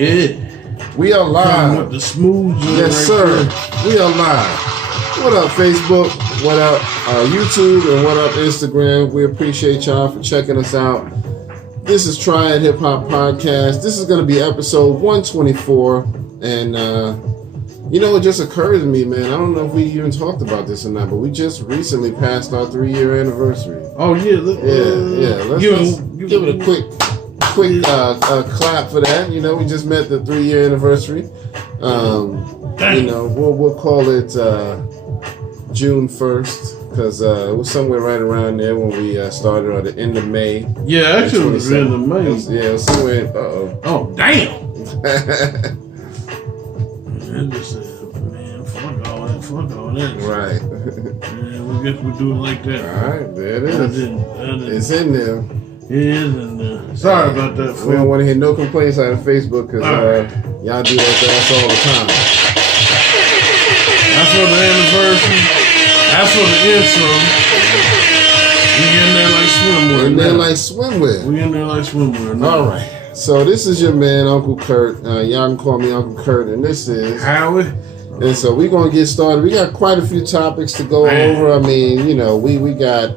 Yeah. We are live. With the smooth. Yes, sir. We are live. What up, Facebook? What up, YouTube? And what up, Instagram? We appreciate y'all for checking us out. This is Thhp Podcast. This is going to be episode 124. And, it just occurred to me, man. I don't know if we even talked about this or not, but we just recently passed our 3-year anniversary. Oh, yeah. Let's give it a quick clap for that. We just met the 3-year anniversary. We'll call it June 1st because it was somewhere right around there when we started at the end of May. Yeah, actually it was the end of May. It was somewhere. Oh, damn. Fuck all that. Right. Man, we guess we do it like that. All right, there it is. It's in there. It is in there. Sorry about that. We don't want to hear no complaints out of Facebook because y'all do that to us all the time. That's for the anniversary. That's for the intro. We in there like swimwear. We in there like swimwear. Now. All right. So this is your man, Uncle Kurt. Y'all can call me Uncle Kurt, and this is Howard. And so we're going to get started. We got quite a few topics to go over. I mean, we got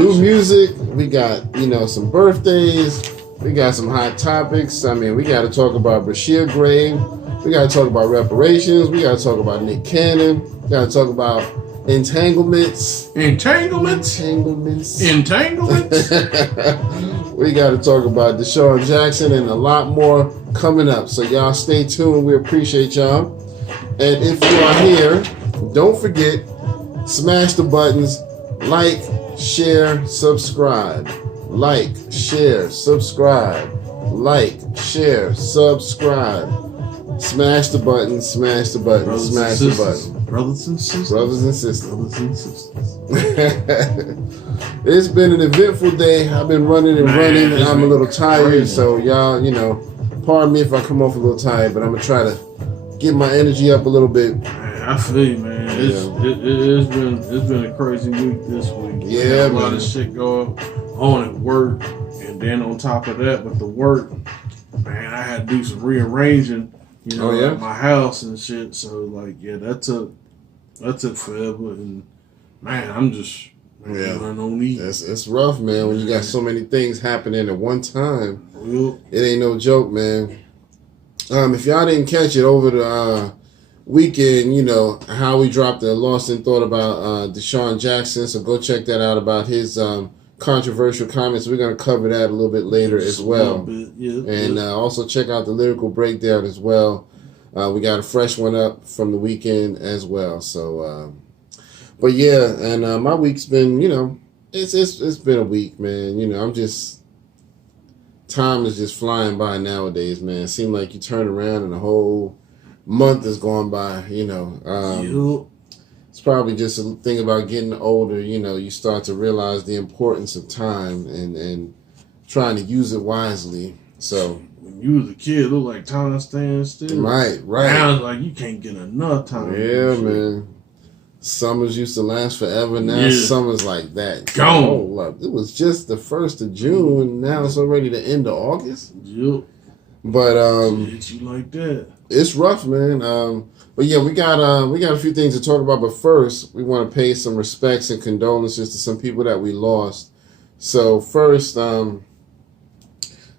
new music. We got, some birthdays. We got some hot topics. I mean, we got to talk about Bashir Gray. We got to talk about reparations. We got to talk about Nick Cannon. We got to talk about entanglements. We got to talk about Deshaun Jackson and a lot more coming up. So y'all stay tuned. We appreciate y'all. And if you are here, don't forget, smash the buttons, like, share, subscribe. Like, share, subscribe. Like, share, subscribe. Smash the button, smash the button, smash the button. Brothers and sisters. It's been an eventful day. I've been running and I'm a little tired. So y'all, pardon me if I come off a little tired, but I'm going to try to get my energy up a little bit. Man, I feel you, man. It's been a crazy week this week. Yeah, a lot of shit going on at work, and then on top of that, with the work, man, I had to do some rearranging, at my house and shit. So that took forever, and man, I'm just on E. It's rough, man, when you got so many things happening at one time. Yep. It ain't no joke, man. If y'all didn't catch it over the weekend, how we dropped a Lost in Thought about Deshaun Jackson. So go check that out about his controversial comments. We're going to cover that a little bit later as well. And also check out the lyrical breakdown as well. We got a fresh one up from the weekend as well. So, but yeah, and my week's been, it's been a week, man. I'm just... Time is just flying by nowadays, man. It seems like you turn around and a whole month is going by, It's probably just a thing about getting older, you start to realize the importance of time and trying to use it wisely. So when you was a kid, it looked like time stands still. Right. Now it's like you can't get enough time. Yeah, man. Summers used to last forever. Now summer's like that. Gone. It was just the 1st of June, and now it's already the end of August. Yep. But you like that? It's rough, man. But yeah, we got a few things to talk about. But first, we want to pay some respects and condolences to some people that we lost. So first,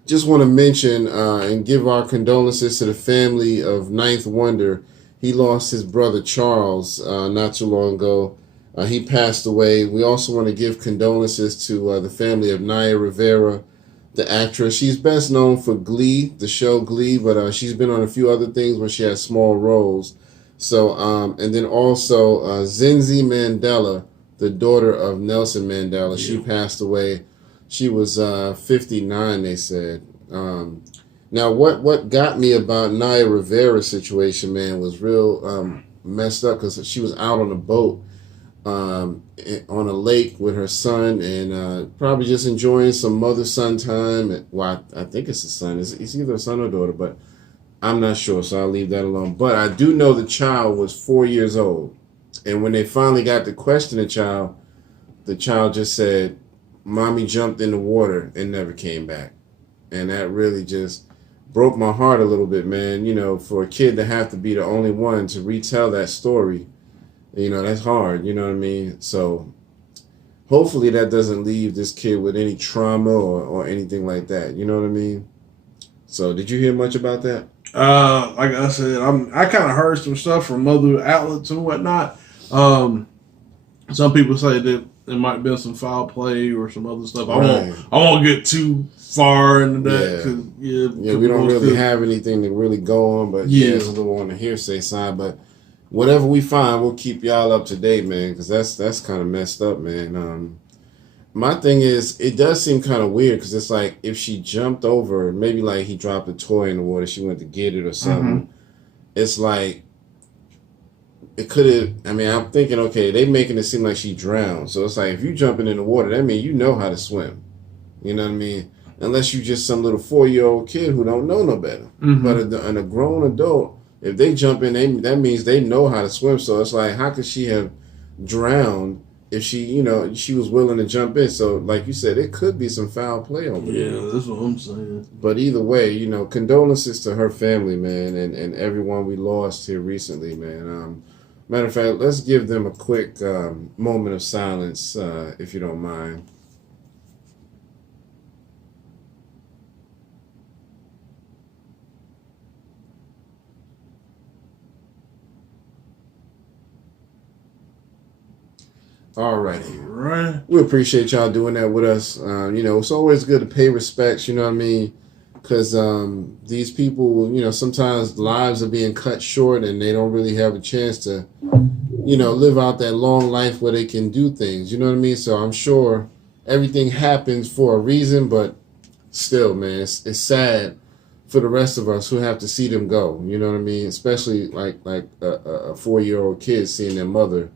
just want to mention and give our condolences to the family of Ninth Wonder. He lost his brother Charles not too long ago. He passed away. We also want to give condolences to the family of Naya Rivera, the actress. She's best known for Glee, the show Glee, but she's been on a few other things where she has small roles. So, and then also Zinzi Mandela, the daughter of Nelson Mandela. She passed away. She was 59, they said. Now, what got me about Naya Rivera's situation, man, was real messed up because she was out on a boat on a lake with her son and probably just enjoying some mother-son time. Well, I think it's a son. It's either a son or daughter, but I'm not sure, so I'll leave that alone. But I do know the child was 4 years old. And when they finally got to question the child just said, "Mommy jumped in the water and never came back." And that really just broke my heart a little bit, man. You know, for a kid to have to be the only one to retell that story, you know, that's hard. You know what I mean? So hopefully that doesn't leave this kid with any trauma or anything like that. You know what I mean? So did you hear much about that? Like I said, I kind of heard some stuff from other outlets and whatnot. Some people say that there might have been some foul play or some other stuff. I won't get too far into that because we don't really have anything to really go on, but it's a little on the hearsay side. But whatever we find, we'll keep y'all up to date, man, because that's kind of messed up, man. My thing is, it does seem kind of weird because it's like if she jumped over, maybe like he dropped a toy in the water, she went to get it or something. It's like it could have. I mean, I'm thinking, okay, they making it seem like she drowned. So it's like if you jumping in the water, that means you know how to swim. You know what I mean? Unless you just some little 4-year-old kid who don't know no better. But a grown adult, if they jump in, that means they know how to swim. So it's like, how could she have drowned if she, you know, she was willing to jump in? So like you said, it could be some foul play over there. Yeah, that's what I'm saying. But either way, you know, condolences to her family, man, and everyone we lost here recently, man. Matter of fact, let's give them a quick moment of silence, if you don't mind. Alrighty. Right. We appreciate y'all doing that with us. You know, it's always good to pay respects, you know what I mean? Because these people, you know, sometimes lives are being cut short and they don't really have a chance to, you know, live out that long life where they can do things, you know what I mean? So I'm sure everything happens for a reason, but still, man, it's sad for the rest of us who have to see them go, you know what I mean? Especially like a 4-year-old kid seeing their mother,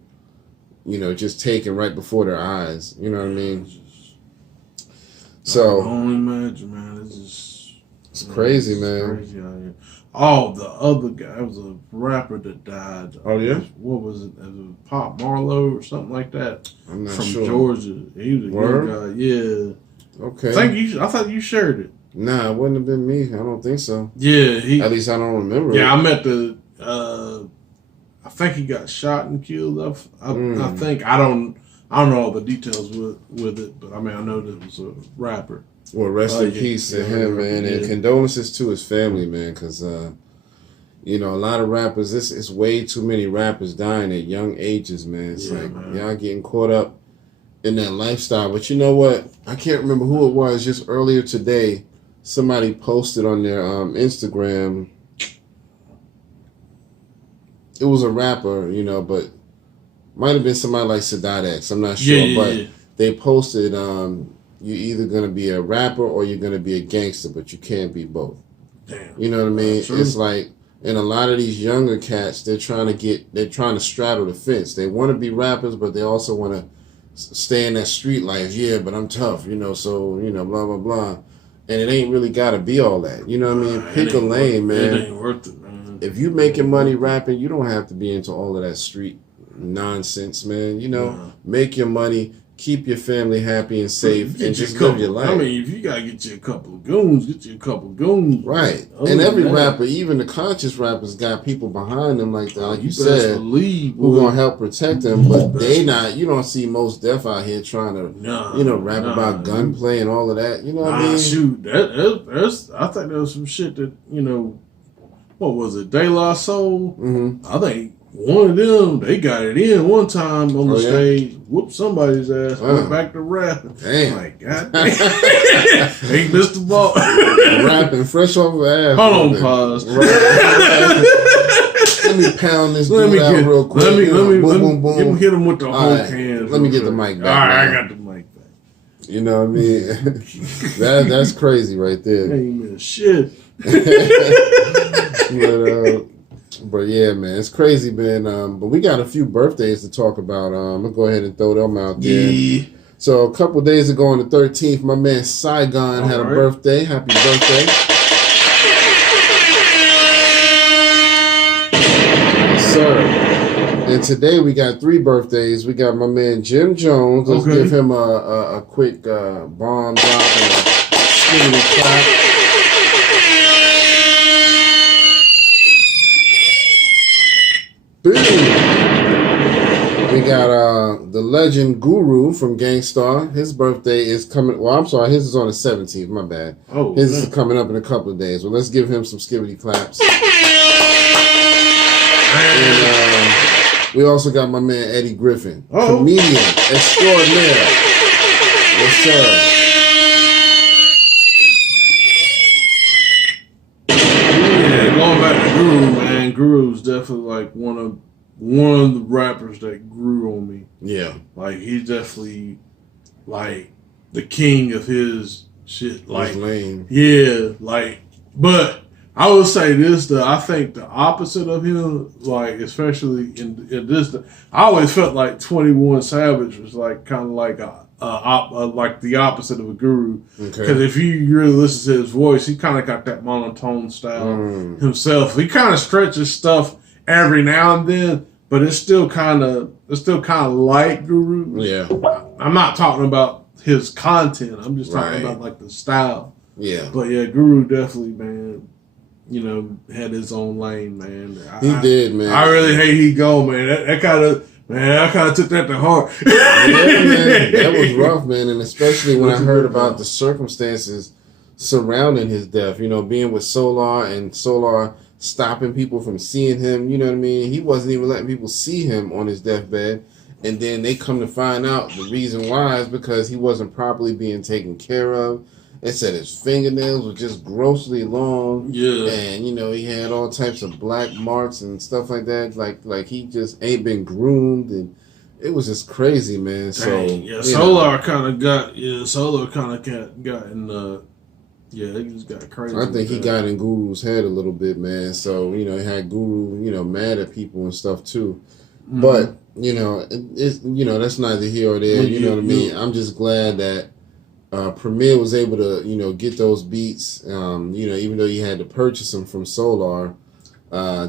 you know, just taken right before their eyes. You know what I mean? So I can only imagine, man. It's crazy, man. Crazy out here. Oh, the other guy, it was a rapper that died. Oh yeah? What was it? It was Pop Marlowe or something like that. I'm not from sure. Georgia. He was a young guy. Yeah. Okay. I thought you shared it. Nah, it wouldn't have been me. I don't think so. Yeah, at least I don't remember. Yeah, I met the. I think he got shot and killed. I think I don't know all the details with it, but I mean I know that it was a rapper. Well, rest in peace to him, man, and condolences to his family, man, because you know, a lot of rappers. It's way too many rappers dying at young ages, man. It's y'all getting caught up in that lifestyle. But you know what? I can't remember who it was. Just earlier today, somebody posted on their Instagram. It was a rapper, you know, but might have been somebody like Sadat X. I'm not sure, but they posted, you're either gonna be a rapper or you're gonna be a gangster, but you can't be both. Damn. You know what I mean? It's like, and a lot of these younger cats, they're trying to straddle the fence. They want to be rappers, but they also want to stay in that street life. Yeah, but I'm tough, you know. So you know, blah blah blah, and it ain't really got to be all that. You know what I mean? Pick a lane, man. It ain't worth it, man. If you making money rapping, you don't have to be into all of that street nonsense, man. You know, make your money, keep your family happy and safe, and just live your life. I mean, if you gotta get you a couple of goons, get you a couple of goons. Right. And every rapper, even the conscious rappers, got people behind them like that. Like you said, who gonna help protect them, but they not. You don't see Mos Def out here trying to, rap about gunplay and all of that. You know what I mean? Shoot, that's I think there was some shit that, you know, what was it, De La Soul? Mm-hmm. I think one of them, they got it in one time on the stage, whooped somebody's ass, went back to rap. Damn. Like, God damn. Ain't missed the ball. Rapping fresh off of ass. Hold on, pause. Let me pound this dude out real quick. Let me boom, boom. Hit him with the whole hands. Let me get the mic back. All right, I got the mic back. You know what I mean? That's crazy right there. Ain't shit. But yeah, man, it's crazy, man. But we got a few birthdays to talk about. I'm gonna go ahead and throw them out there. Yeah. So a couple days ago on the 13th, my man Saigon had a birthday. Happy birthday. Yes, sir. And today we got 3 birthdays. We got my man Jim Jones. Let's give him a quick bomb drop and a skibbity clap. We got the legend Guru from Gangstar. His birthday is coming. Well, I'm sorry, his is on the 17th. My bad. Oh, his is coming up in a couple of days. Well, let's give him some skibbity claps. And we also got my man Eddie Griffin, comedian extraordinaire. Yes, sir. Yeah, going back to Guru, man. Guru's definitely like one of the rappers that grew on me. Yeah. Like, he's definitely, like, the king of his shit. Like, his lane. Yeah, like, but I would say this, though. I think the opposite of him, like, especially in this, I always felt like 21 Savage was, like, kind of like like the opposite of a Guru. Because if you really listen to his voice, he kind of got that monotone style himself. He kind of stretches stuff every now and then, but it's still kind of like Guru. Yeah, I'm not talking about his content. I'm just talking about like the style. Yeah, but yeah, Guru definitely, man. You know, had his own lane, man. He did, man. I really hate he go, man. That kind of took that to heart. Yeah, man, that was rough, man, and especially when I heard about the circumstances surrounding his death. You know, being with Solar and Solar stopping people from seeing him, you know what I mean? He wasn't even letting people see him on his deathbed. And then they come to find out the reason why is because he wasn't properly being taken care of. They said his fingernails were just grossly long. Yeah. And, you know, he had all types of black marks and stuff like that. Like he just ain't been groomed. And it was just crazy, man. So, yeah, Solar kind of got in the... Yeah, he just got crazy. I think he got in Guru's head a little bit, man. So, you know, he had Guru, you know, mad at people and stuff too. Mm-hmm. But, you know, it's that's neither here or there. You know what I mean? I'm just glad that Premier was able to, you know, get those beats, you know, even though he had to purchase them from Solar,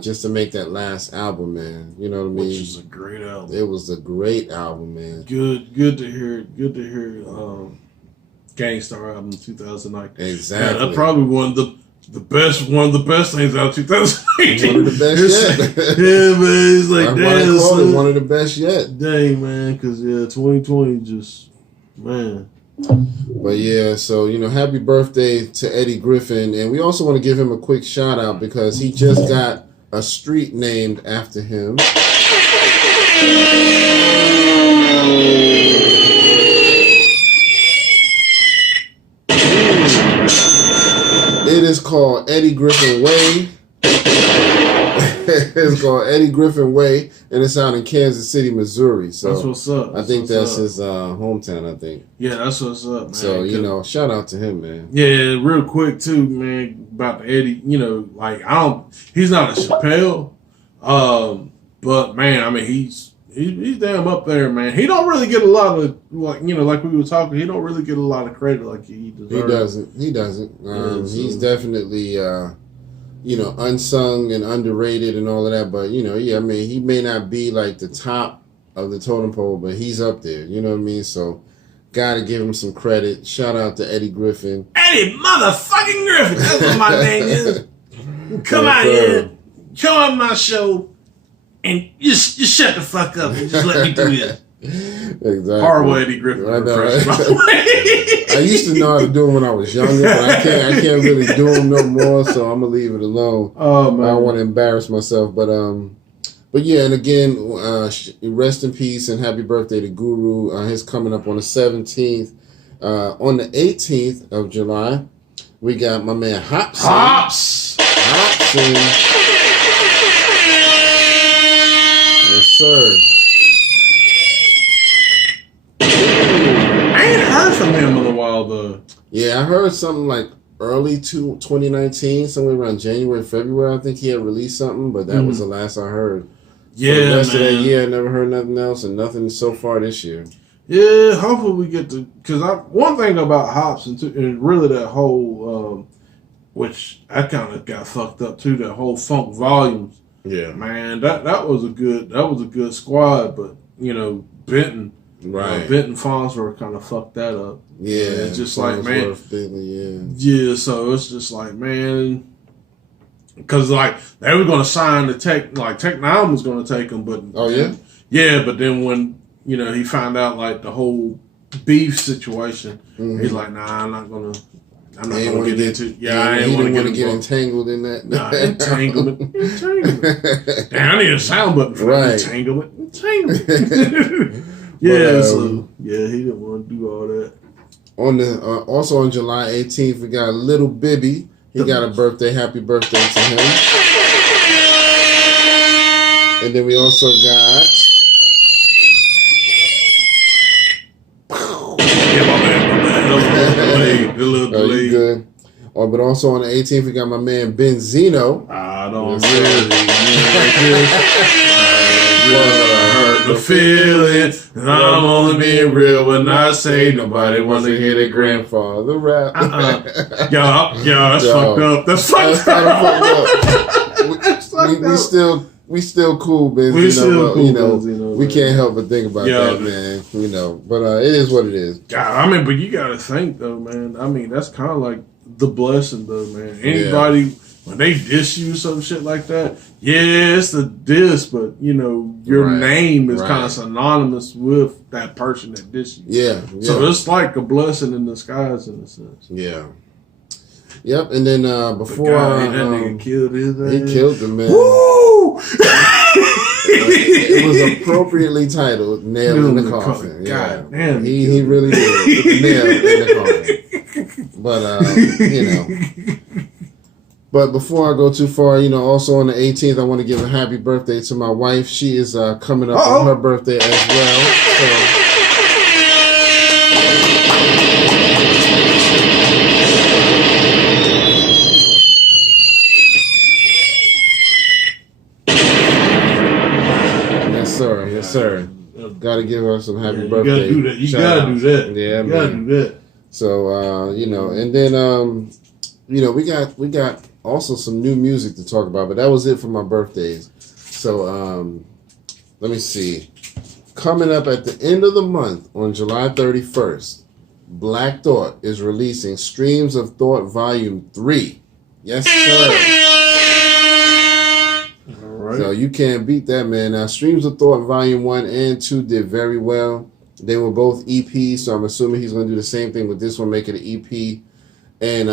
just to make that last album, man. You know what I mean? Which is a great album. It was a great album, man. Good to hear. Good to hear. Gangstar album 2009. Exactly. Yeah, that's probably one of the best things out of 2018. One of the best yet. Yeah, man. It's like, damn, one of the best yet. Dang, man, because 2020 just, man. But yeah, so you know, happy birthday to Eddie Griffin, and we also want to give him a quick shout out because he just got a street named after him. It is called Eddie Griffin Way. It's called Eddie Griffin Way, and it's out in Kansas City, Missouri. So that's what's up. I think that's his hometown, I think. Yeah, that's what's up, man. So, you know, shout out to him, man. Yeah, real quick, too, man, about Eddie. You know, like, he's not a Chappelle, but, man, I mean, he's damn up there, man. He don't really get a lot of, like, you know, like we were talking, he don't really get a lot of credit like he deserves. He doesn't. He's definitely, you know, unsung and underrated and all of that. But, you know, yeah, I mean, he may not be like the top of the totem pole, but he's up there. You know what I mean? So, gotta give him some credit. Shout out to Eddie Griffin. Eddie motherfucking Griffin. That's what my name is. Come out here. Come on my show. And just shut the fuck up and just let me do this. Exactly. Horrible Eddie Griffin impression, by the way. I used to know how to do them when I was younger, but I can't really do them no more, so I'm gonna leave it alone. Oh man, I don't want to embarrass myself, but yeah, and again, rest in peace and happy birthday to Guru. His coming up on the 17th. On the 18th of July, we got my man Hopsin. Yes, sir. I ain't heard from him in a while, though. Yeah, I heard something like early 2019, somewhere around January, February. I think he had released something, but that was the last I heard. Yeah, for the rest man. of that year, I never heard nothing else, and nothing so far this year. Yeah, hopefully we get to, because one thing about Hopsin, too, and really that whole, which I kind of got fucked up too, that whole Funk Volumes. Yeah, man, that was a good squad, but you know, Benton. Right. Benton Farnsworth kind of fucked that up. Yeah. It's just like, man. Bigly, yeah, so it's just like, man, because like they were gonna sign the Tech 9 was gonna take him, but yeah, but then when he found out like the whole beef situation, he's like, nah, I'm not gonna get into. Yeah, I ain't want to get entangled in that. Nah, entanglement. Damn, I need a sound button for entanglement. Yeah, so he didn't want to do all that. On the also on July 18th, we got Little Bibby. He got a birthday. Happy birthday to him. And then we also got. The little delay. You good? But also on the 18th, we got my man Benzino. I don't hurt the feeling. I'm only being real when I say nobody wants to hear their grandfather rap. Yo, that's fucked up. That's fucked up. We still cool, Benzino. We still cool, Benzino, we can't help but think about that, man. But it is what it is. God, but you gotta think though, man. That's kind of like the blessing, though, man. Anybody when they diss you some shit like that, it's the diss, but your name is kind of synonymous with that person that diss you. Yeah. So it's like a blessing in disguise in a sense. Yeah. Yep, and then before that nigga killed his ass. He killed the man. Woo! It was appropriately titled "Nail in the Coffin." God damn, he really did. Nail in the coffin. But But before I go too far, also on the 18th, I want to give a happy birthday to my wife. She is coming up on her birthday as well. So. Yes, sir. Got to give her some happy birthday. You gotta do that. Yeah, you gotta do that. So, and then, we got also some new music to talk about, but that was it for my birthdays. So, let me see. Coming up at the end of the month on July 31st, Black Thought is releasing Streams of Thought Volume 3. Yes, sir. So you can't beat that, man. Now, Streams of Thought Volume 1 and 2 did very well. They were both EPs, so I'm assuming he's going to do the same thing with this one, make it an EP. And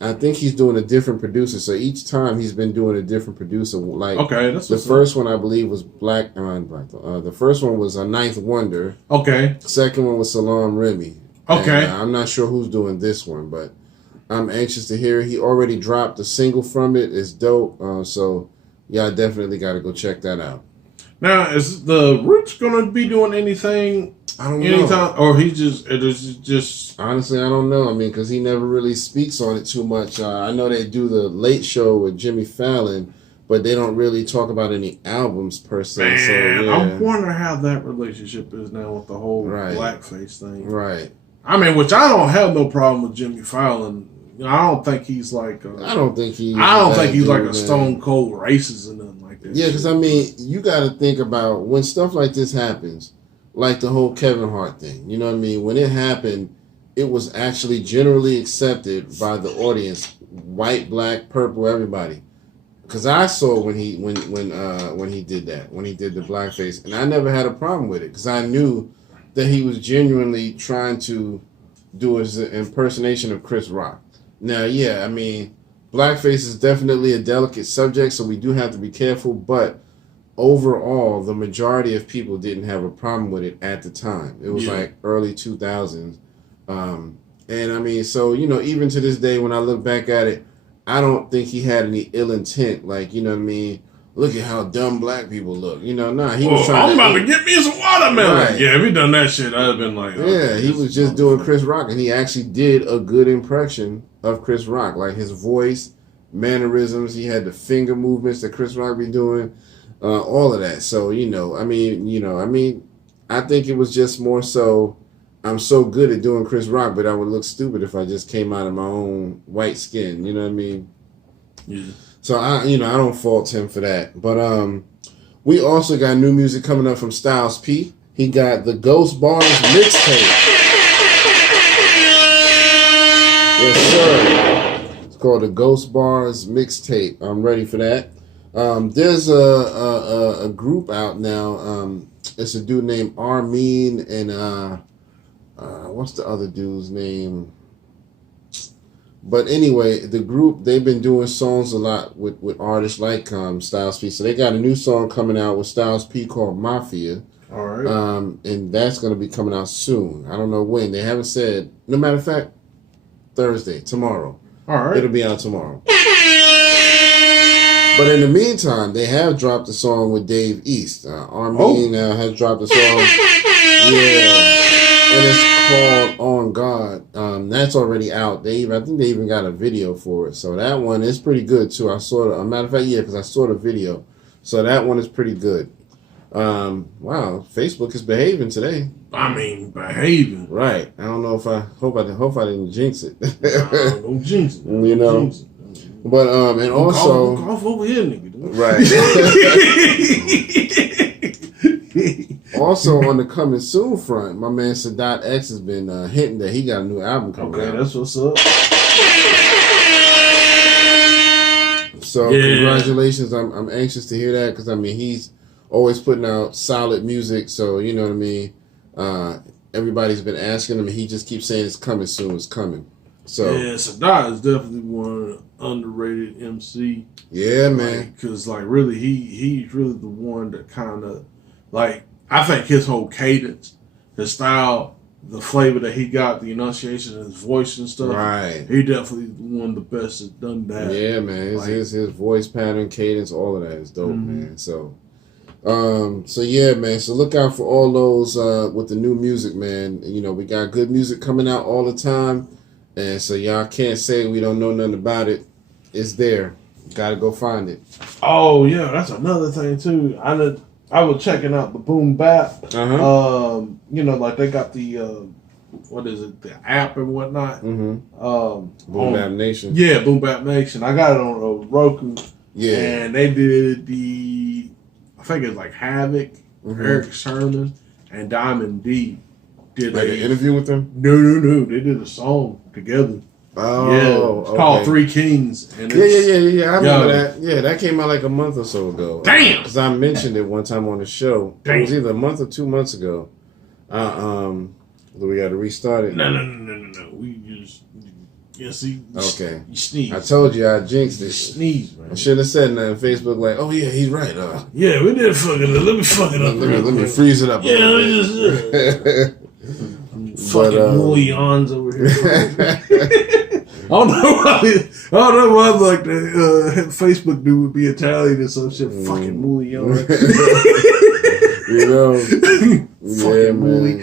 I think he's doing a different producer. So each time he's been doing a different producer. Like that's the first one, I believe, was Black. The first one was a Ninth Wonder. Okay. Second one was Salaam Remy. Okay. And, I'm not sure who's doing this one, but I'm anxious to hear it. He already dropped a single from it. It's dope. So I definitely got to go check that out. Now, is the Roots gonna be doing anything? I don't know. Or it is just. Honestly, I don't know. Because he never really speaks on it too much. I know they do the Late Show with Jimmy Fallon, but they don't really talk about any albums per se. Man, so, I wonder how that relationship is now with the whole blackface thing. Right. Which I don't have no problem with Jimmy Fallon. I don't think he's like. I don't think he's like a stone cold racist or nothing like that. Yeah, because you got to think about when stuff like this happens, like the whole Kevin Hart thing. You know what I mean? When it happened, it was actually generally accepted by the audience, white, black, purple, everybody. Because I saw when he did that, when he did the blackface, and I never had a problem with it because I knew that he was genuinely trying to do his impersonation of Chris Rock. Now, blackface is definitely a delicate subject, so we do have to be careful, but overall, the majority of people didn't have a problem with it at the time. It was like early 2000s. So, even to this day, when I look back at it, I don't think he had any ill intent. Like, look at how dumb black people look. He was trying I'm about to get me some watermelon. Right. Yeah, if he done that shit, I'd have been like, he was just doing Chris Rock, and he actually did a good impression of Chris Rock. Like his voice, mannerisms, he had the finger movements that Chris Rock be doing, all of that. So, I think it was just more so, I'm so good at doing Chris Rock, but I would look stupid if I just came out of my own white skin. You know what I mean? Yeah. So I don't fault him for that. But we also got new music coming up from Styles P. He got the Ghost Bars mixtape. Yes, sir. It's called the Ghost Bars Mixtape. I'm ready for that. There's a group out now. It's a dude named Armin and what's the other dude's name? But anyway, the group, they've been doing songs a lot with artists like Styles P. So they got a new song coming out with Styles P called Mafia. All right. And that's going to be coming out soon. I don't know when. They haven't said. No matter of fact, Thursday, tomorrow. All right. It'll be out tomorrow. But in the meantime, they have dropped a song with Dave East. Armin has dropped a song. Yeah. And it's called On God. That's already out. I think they even got a video for it. So that one is pretty good too. I saw it. A matter of fact, because I saw the video. So that one is pretty good. Wow, Facebook is behaving today. I mean, behaving. Right. I don't know if I hope I didn't jinx it. Nah, don't jinx it. You know. Jinx it. But and also cough over here, nigga. Right. Also on the coming soon front, my man Sadat X has been hinting that he got a new album coming out. Okay, that's what's up. So congratulations. I'm anxious to hear that because I mean he's always putting out solid music. So you know what I mean. Everybody's been asking him, and he just keeps saying it's coming soon. It's coming. So yeah, Sadat is definitely one underrated MC. Yeah, man. Because really, he's really the one that kind of I think his whole cadence, his style, the flavor that he got, the enunciation of his voice and stuff. Right. He definitely one of the best that's done that. Yeah, man. His voice pattern, cadence, all of that is dope, man. So yeah, man. So look out for all those with the new music, man. You know, we got good music coming out all the time. And so y'all can't say we don't know nothing about it. It's there. Gotta go find it. Oh yeah, that's another thing too. I was checking out the Boom Bap. You know, like they got the what is it, the app and whatnot. Boom Bap Nation. Yeah, Boom Bap Nation. I got it on Roku. Yeah, and they did I think it's like Havoc, Eric Sherman, and Diamond D. Did an interview with them? No. They did a song together. Oh, yeah. It's called Three Kings. And yeah. I remember that. Yeah, that came out like a month or so ago. Damn! Because I mentioned it one time on the show. Damn. It was either a month or 2 months ago. We got to restart it? No. We just, see. Okay. You sneeze. I told you I jinxed it. Sneeze, man. I should have said that on Facebook, like, oh yeah, he's right. Yeah, we did fuck it up. Let me fuck it up. Let me freeze it up. Yeah, let me just. Fucking mullions over here. I don't know why like the Facebook dude would be Italian or some shit. Fucking mullions. You know, yeah, man.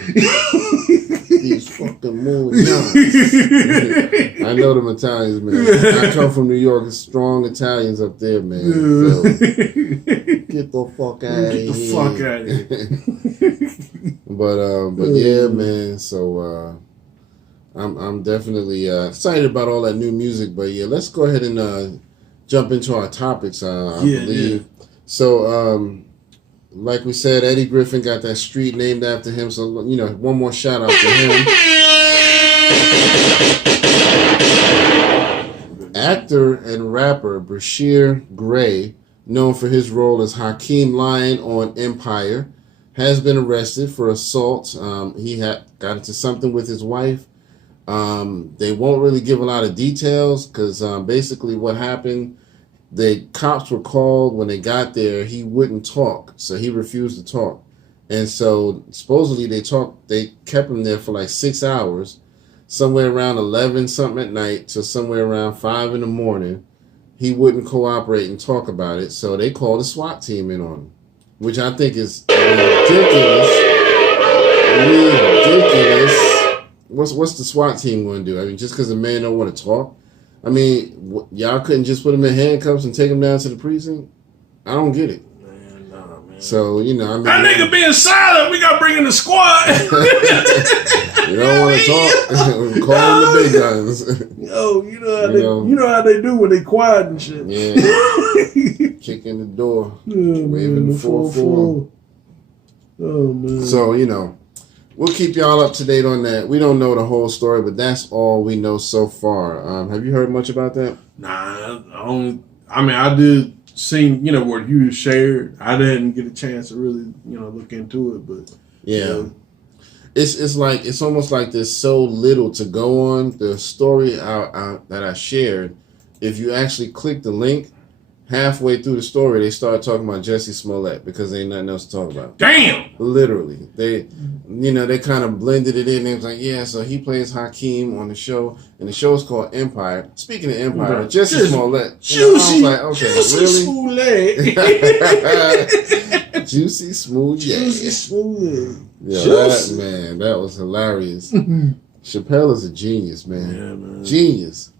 These fucking mullions. I know them Italians, man. I come from New York. It's strong Italians up there, man. So, get the fuck out of here. Get the fuck out of here. But yeah, man. So I'm definitely excited about all that new music. But yeah, let's go ahead and jump into our topics. I believe. Yeah. So like we said, Eddie Griffin got that street named after him. So you know, one more shout out to him. Actor and rapper Brashear Gray, known for his role as Hakeem Lion on Empire, has been arrested for assault. He had got into something with his wife. They won't really give a lot of details because basically what happened, the cops were called. When they got there, he wouldn't talk, so he refused to talk. And so supposedly they kept him there for like 6 hours, somewhere around 11 something at night to somewhere around 5 in the morning. He wouldn't cooperate and talk about it, so they called a SWAT team in on him, which I think is ridiculous. What's the SWAT team going to do? I mean, just because the man don't want to talk? I mean, y'all couldn't just put him in handcuffs and take him down to the precinct? I don't get it. Man, nah, man. So, you know, I mean... That nigga being silent, we got to bring in the squad. You don't want to talk? Call the big guns. Yo, you know how they do when they quiet and shit. Yeah. Kicking the door. Waving the 4-4. Oh, man. So, you know... we'll keep y'all up to date on that. We don't know the whole story, but that's all we know so far. Have you heard much about that? Nah, I did seen, what you shared. I didn't get a chance to really, look into it, but yeah. It's almost like there's so little to go on. The story that I shared, if you actually click the link, halfway through the story, they start talking about Jussie Smollett because there ain't nothing else to talk about. Damn! Literally. They kind of blended it in. They was like, yeah, so he plays Hakeem on the show, and the show is called Empire. Speaking of Empire, Jussie Smollett. I was like, okay, Juicy really? Smollett. Juicy Smollett. Juicy Smollett. Yeah, that was hilarious. Chappelle is a genius, man. Yeah, man. Genius.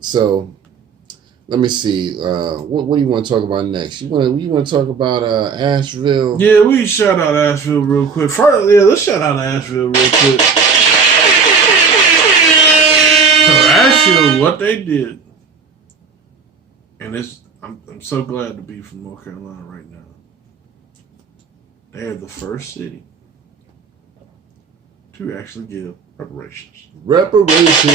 So let me see. What do you want to talk about next? You want to talk about Asheville? Yeah, we shout out Asheville real quick. First, let's shout out Asheville real quick. So Asheville, what they did, and I'm so glad to be from North Carolina right now. They are the first city to actually give reparations. Reparations.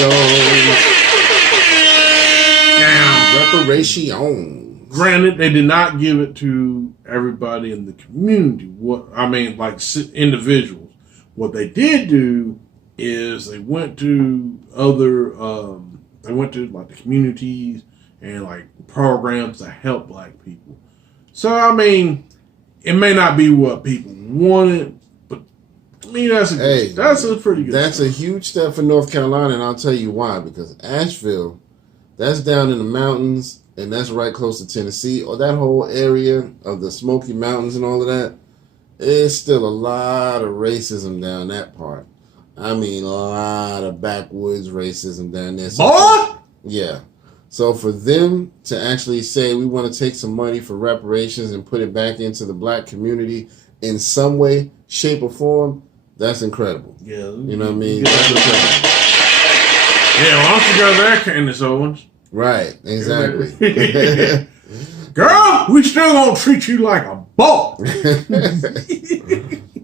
Granted, they did not give it to everybody in the community. Individuals. What they did do is they went to other, the communities and like programs to help Black people. So it may not be what people wanted, but that's a pretty good. That's a huge step for North Carolina, and I'll tell you why. Because Asheville, that's down in the mountains, and that's right close to Tennessee, or that whole area of the Smoky Mountains and all of that. There's still a lot of racism down that part. A lot of backwoods racism down there. Boy? Yeah. So for them to actually say we want to take some money for reparations and put it back into the Black community in some way, shape, or form, that's incredible. Yeah. You know what I mean? That's incredible. Yeah, why don't you go there, Candace Owens? Right, exactly. Girl, we still gonna treat you like a boss.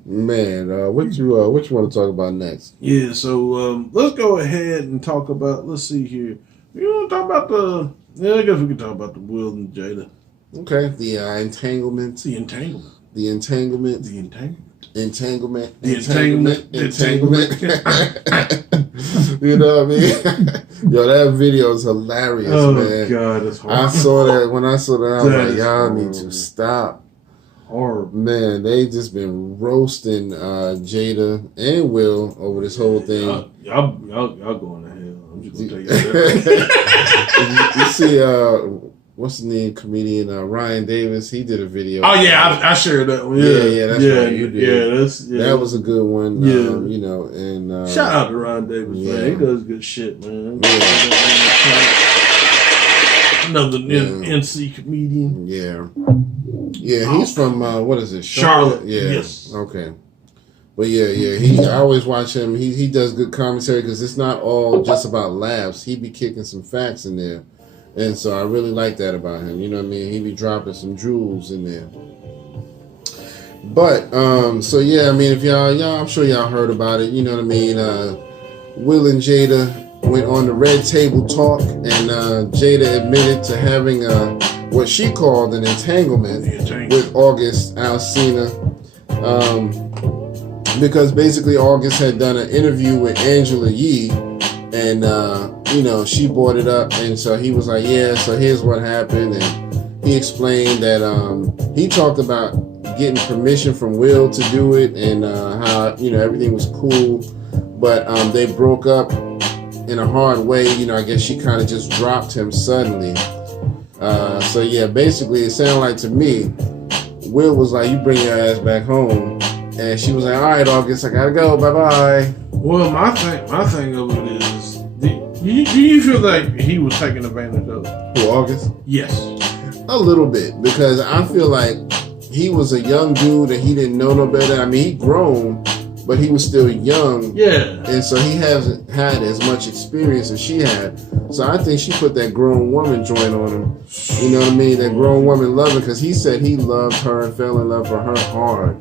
Man, what you want to talk about next? Yeah, so let's go ahead and talk about. Let's see here. You want to talk about I guess we can talk about the Will and Jada. Okay, the entanglement. The entanglement. The entanglement. The entanglement. Entanglement. The entanglement. Entanglement. You know what I mean? Yo, that video is hilarious, man. Oh, God, that's horrible. I saw that. When I saw that, I was like, y'all need to stop. Horrible. Man, they just been roasting Jada and Will over this whole thing. Y'all going to hell. I'm just going to tell you that. You see, what's the name? Comedian Ryan Davis. He did a video. Oh yeah, I shared that one. Yeah, that's right. You did. Yeah, that was a good one. Yeah, and shout out to Ryan Davis, man. He does good shit, man. Another NC comedian. Yeah, he's from what is it? Charlotte. Yeah. Yes. Okay. But yeah. I always watch him. He does good commentary because it's not all just about laughs. He be kicking some facts in there. And so I really like that about him. You know what I mean? He be dropping some jewels in there. But, so yeah, if y'all, I'm sure y'all heard about it. You know what I mean? Will and Jada went on the Red Table Talk, and Jada admitted to having what she called an entanglement with August Alsina. Because basically August had done an interview with Angela Yee, and she brought it up, and so he was like, yeah, so here's what happened, and he explained that he talked about getting permission from Will to do it, and how everything was cool, but they broke up in a hard way. I guess she kind of just dropped him suddenly. So yeah, basically it sounded like to me, Will was like, you bring your ass back home, and she was like, all right, August, I gotta go, bye-bye. Well, my thing of it is, do you feel like he was taking advantage of it? Who, August? Yes. A little bit, because I feel like he was a young dude and he didn't know no better. He grown, but he was still young. Yeah. And so he hasn't had as much experience as she had. So I think she put that grown woman joint on him. You know what I mean? That grown woman loving, because he said he loved her and fell in love with her hard.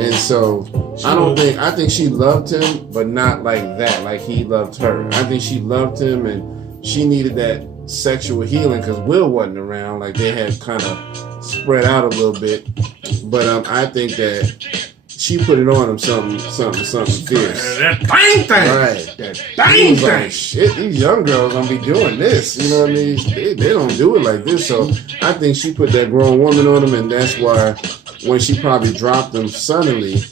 And so I think she loved him, but not like that, like he loved her. I think she loved him and she needed that sexual healing because Will wasn't around. Like they had kind of spread out a little bit. But I think that she put it on him something fierce. That thing. Right. That thing. Like, shit, these young girls gonna be doing this. You know what I mean? They don't do it like this. So I think she put that grown woman on him, and that's why when she probably dropped him suddenly,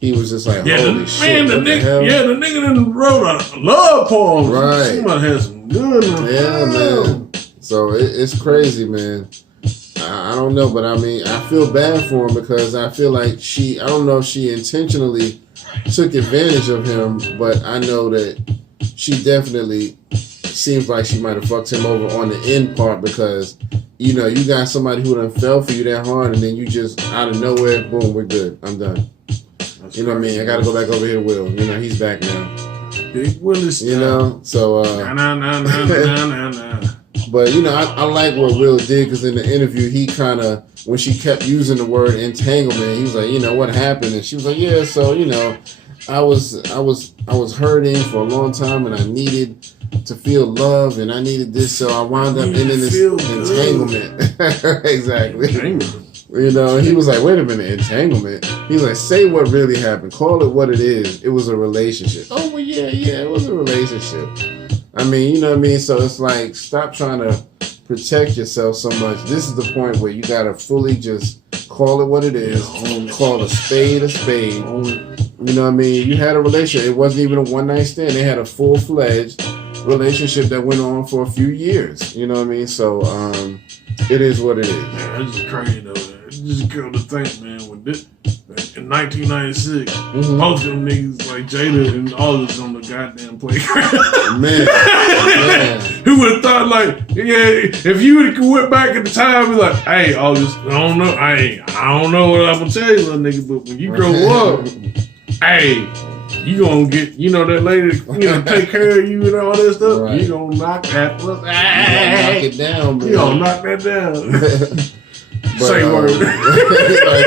he was just like, holy shit, the nigga done wrote a love poem. Right. She might have some good ones. Yeah, man. So it's crazy, man. I don't know, but I mean, I feel bad for him because I feel like I don't know if she intentionally took advantage of him, but I know that she definitely seems like she might have fucked him over on the end part because, you know, you got somebody who done fell for you that hard and then you just, out of nowhere, boom, we're good. I'm done. That's you know what I mean? I got to go back over here to Will. You know, he's back now. Big Willis. You know, so... Nah. But, you know, I like what Will did because in the interview, he kind of, when she kept using the word entanglement, he was like, you know, what happened? And she was like, yeah, so, you know, I was hurting for a long time and I needed to feel love and I needed this, so I wound up in this entanglement. Exactly. You know, he was like, wait a minute, entanglement? He was like, say what really happened. Call it what it is. It was a relationship. Oh, well, yeah, it was a relationship. I mean, you know what I mean? So it's like, stop trying to protect yourself so much. This is the point where you got to fully just call it what it is. Call a spade a spade. You know what I mean? You had a relationship. It wasn't even a one-night stand. They had a full-fledged relationship that went on for a few years. You know what I mean? So it is what it is. Man, that's just crazy, though. It's just cool to think, man, with this. In 1996, most of them niggas like Jada and all of us on the goddamn playground. Man. Who would have thought like, yeah, if you would have went back at the time, be like, hey, I don't know, I don't know what I'm gonna tell you, little nigga, but when you grow up, hey, you gonna get, you know, that lady, you know, take care of you and all that stuff. Right. You gonna knock that, you gonna knock it down, man. You gonna knock that down. But, say word.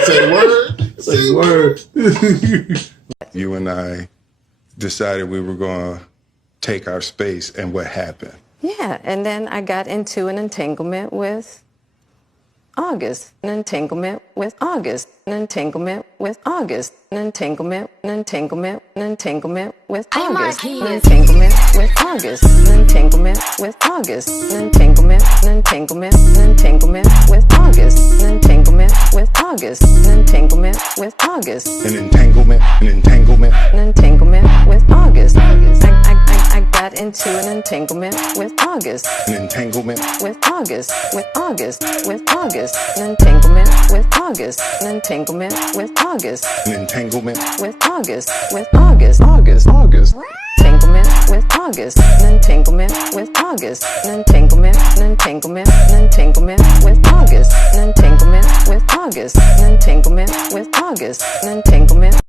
Say word. Say word. You and I decided we were going to take our space, and what happened? Yeah, and then I got into an entanglement with August, an entanglement with August, an entanglement with August, an entanglement, an entanglement, an entanglement with August, an entanglement with August, an entanglement with August, an entanglement, an entanglement, an entanglement with August, an entanglement with August, an entanglement with August, an entanglement, an entanglement, an entanglement with August. I got into an entanglement with August, an entanglement with August, with August, with August, an entanglement with August, an entanglement with August, an entanglement with August, with August, entanglement with August, an entanglement with August, an entanglement, an entanglement, an entanglement with August, an entanglement with August, an entanglement with August, an entanglement.